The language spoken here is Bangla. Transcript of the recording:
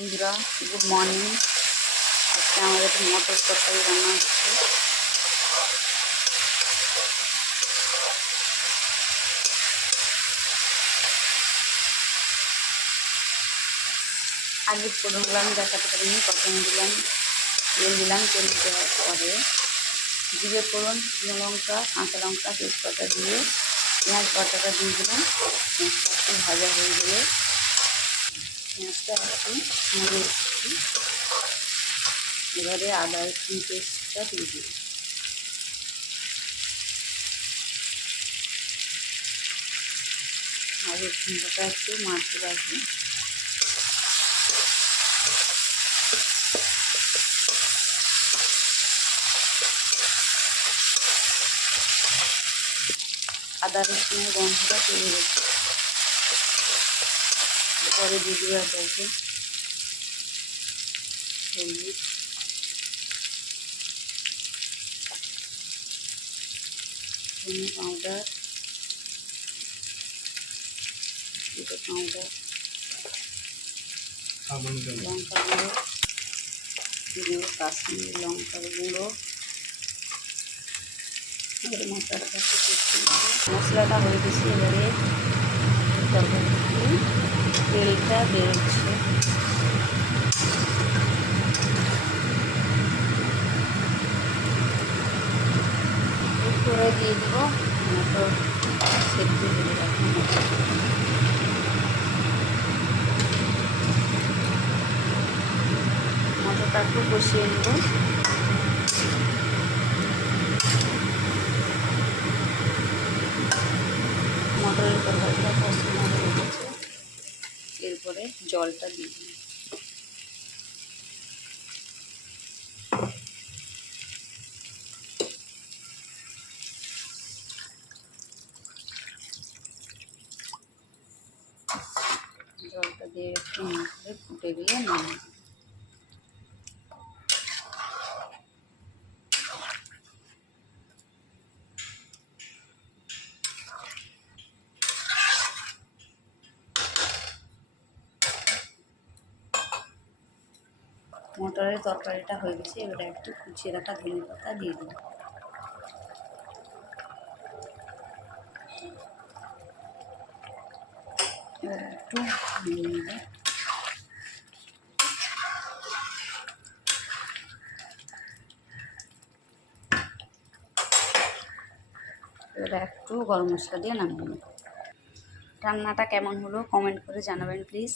বন্ধুরা, গুড মর্নিং। আজকে আমাদের মটর তরকারি রান্না হচ্ছে। আগে ফোড়নগুলো আমি দেখাতে পারিনি। প্রথমে দিলাম তেল, তেল দেওয়ার পরে জিরে ফোড়ন, শুকনো লঙ্কা, কাঁচা লঙ্কা, তেজপাতা দিয়ে পেঁয়াজ বাটাটা দিয়ে দিলাম। পেঁয়াজটা একটু ভাজা হয়ে গেলে পেঁয়াজটা একটু নেড়ে এসেছি। এবারে আদা রসুন পেস্টটা দিয়ে দিই। আর রসুনটা একটু মারতে রাখবো। আদা রসুনের গন্ধটা চলে গেছে। পরে দিয়ে দেবো এটাকে হলুদ, ধনে পাউডার, জিরে পাউডার, লঙ্কা গুঁড়ো, দিয়ে কাশ্মীরি লঙ্কার গুঁড়ো। এবারে মশলাটা হয়ে গেছে। এবারে তেলটা বেরোচ্ছে। করে দিয়ে দেবো মটর সেদ্ধ করে রাখবো। মটরটা একটু কষিয়ে নেব। মটরের তরকারিটা কষানো হয়ে গেছে। এরপরে জলটা দিয়ে দিই। জলটা দিয়ে একটু মিশিয়ে ফুটে গেলে নামিয়ে দিই। মটরের তরকারিটা হয়ে গেছে। এবারে একটু কুচিয়ে রাখা ধনে পাতা দিয়ে দিই। এবার একটু নিয়ে নেব। এবার একটু গরম মশলা দিয়ে নামিয়ে নেব। রান্নাটা কেমন হলো কমেন্ট করে জানাবেন প্লিজ।